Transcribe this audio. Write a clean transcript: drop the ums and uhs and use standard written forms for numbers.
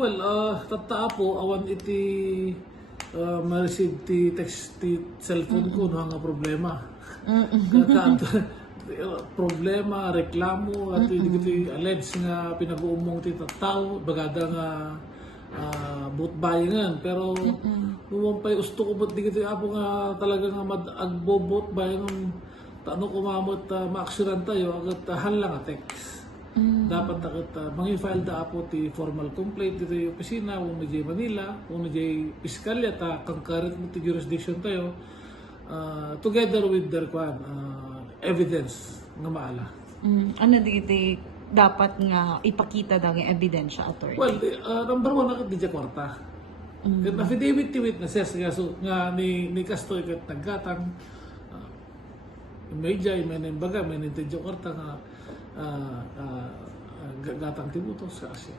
Well, tataa po, awan iti ma-receive ti text ti cellphone ko no nga problema. Problema, reklamo, at iti allege nga pinag-uumong ti tattao, bagada nga boot buyingan. Pero pay usto ko ba't di kiti apo nga talaga nga agbo-boot buyingan tano kumamot maaksiran tayo agat halang nga text. Dapat takit mangi-file da apo ti formal complaint dito yung opisina kung medyo Manila, kung medyo piskalya ta concurrent mo ti jurisdiction tayo together with their evidence nga maala. Ano di dapat nga ipakita daw yung ebidensya, attorney? Well, number one nakit di kwarta. Affidavit ti witnesses nga ni Castoy kat naggatang medya may baga may nintedyo kwarta nga gatang tibutos sa asya.